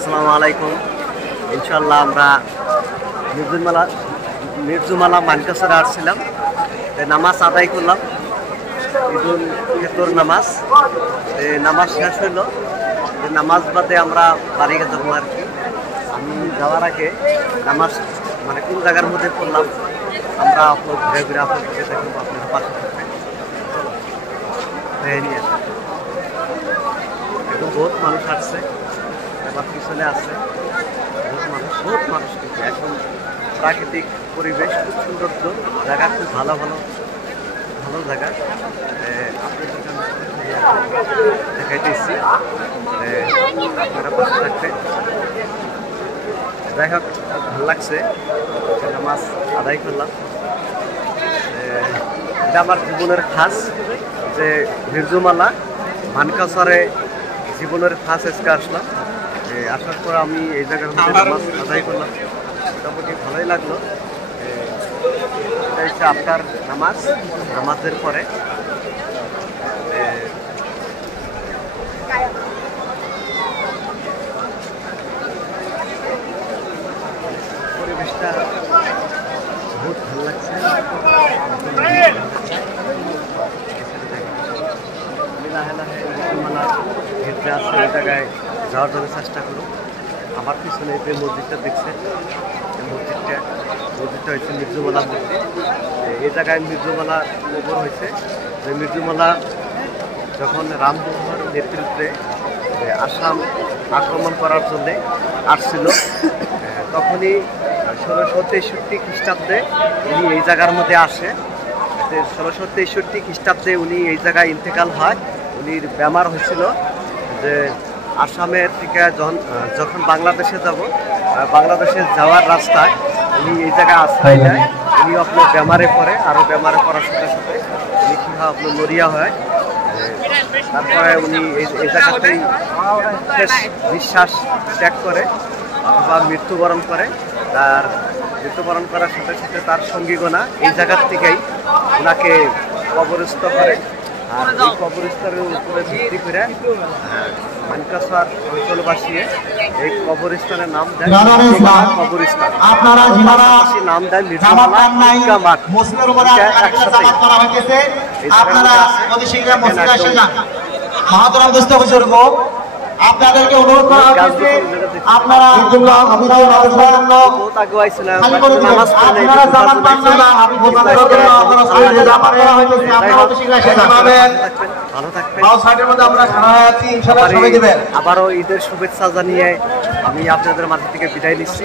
আসসালামু আলাইকুম। ইনশাআল্লাহ আমরা মির্জুমালা মানকাসরে আসছিলাম, নামাজ আদায় করলাম, ঈদুল ফিতর নামাজ। নামাজ শেষ হইলো, নামাজ বাদে আমরা বাড়ি যাবো আর কি। আমি যাওয়ার আগে নামাজ মানে কোন জায়গার মধ্যে পড়লাম আমরা ঘুরে ঘুরে আপনাদেরকে দেখবো, আপনার পাশে থাকবে। এখন বহুত মানুষ আসছে, এবার পিছনে আছে বহুত মানুষ কিন্তু এখন প্রাকৃতিক পরিবেশ খুব সৌন্দর্য জায়গা, খুব ভালো ভালো ভালো জায়গা দেখাইতেছি, আপনারা পাশে থাকবে। যাই হোক, ভালো লাগছে, নামাজ আদায় করলাম। এটা আমার জীবনের খাস, যে মির্জুমালা মানকাসরে জীবনের খাস আজকে আসলাম। আসার পর আমি এই জায়গার মধ্যে নামাজ আদায় করলাম, মোটামুটি ভালোই লাগলো। এটা হচ্ছে আপনার নামাজের পরে পরিবেশটা বহুত ভালো লাগছে। লাহে লাহে ঘিরতে আসছে, ওই জায়গায় যাওয়ার জন্য চেষ্টা করুন। আমার পিছনে যে মসজিদটা দেখছেন, এই মসজিদটা হচ্ছে মির্জুমালা মসজিদ। এই জায়গায় মির্জুমালা কবর হয়েছে। যে মির্জুমালা যখন রামমোহনের নেতৃত্বে আসাম আক্রমণ করার জন্যে আসছিল, তখনই 1663 খ্রিস্টাব্দে উনি এই জায়গার মধ্যে আসে। 1663 খ্রিস্টাব্দে উনি এই জায়গায় ইন্তেকাল হয়। উনির বেমার হয়েছিল, যে আসামের থেকে যখন বাংলাদেশে বাংলাদেশে যাওয়ার রাস্তায় উনি এই জায়গায় আশ্রয় নেয়। উনি আপনার বেমারে পড়ে, আরও বেমারে পড়ার সাথে সাথে উনি কী হয় আপনার মরিয়া হয়। তারপরে উনি এই জায়গাতেই শেষ নিঃশ্বাস ত্যাগ করে অথবা মৃত্যুবরণ করে। তার মৃত্যুবরণ করার সাথে সাথে তার সঙ্গীগণা এই জায়গার থেকেই ওনাকে কবরস্থ করে। আর এই কবরস্থলের উপরে ভিত্তি করে মানকাসর অঞ্চলবাসী এই কবরস্থানের নাম দেয় কবরস্থান। নাম দেয় মির্জুমালা মাঠ। আপনাদেরকে অনুরোধ করা হচ্ছে আপনারা আবারও ঈদের শুভেচ্ছা জানিয়ে আমি আপনাদের মাঝে থেকে বিদায় নিচ্ছি।